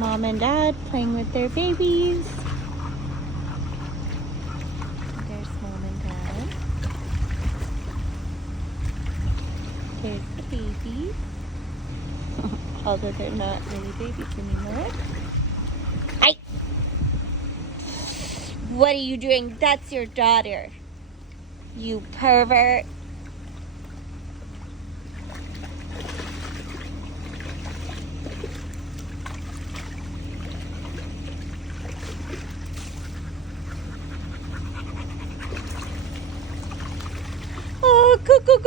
Mom and Dad playing with their babies. There's Mom and Dad. There's the baby. Although they're not really babies anymore. Hi! What are you doing? That's your daughter. You pervert. Oh, Coco,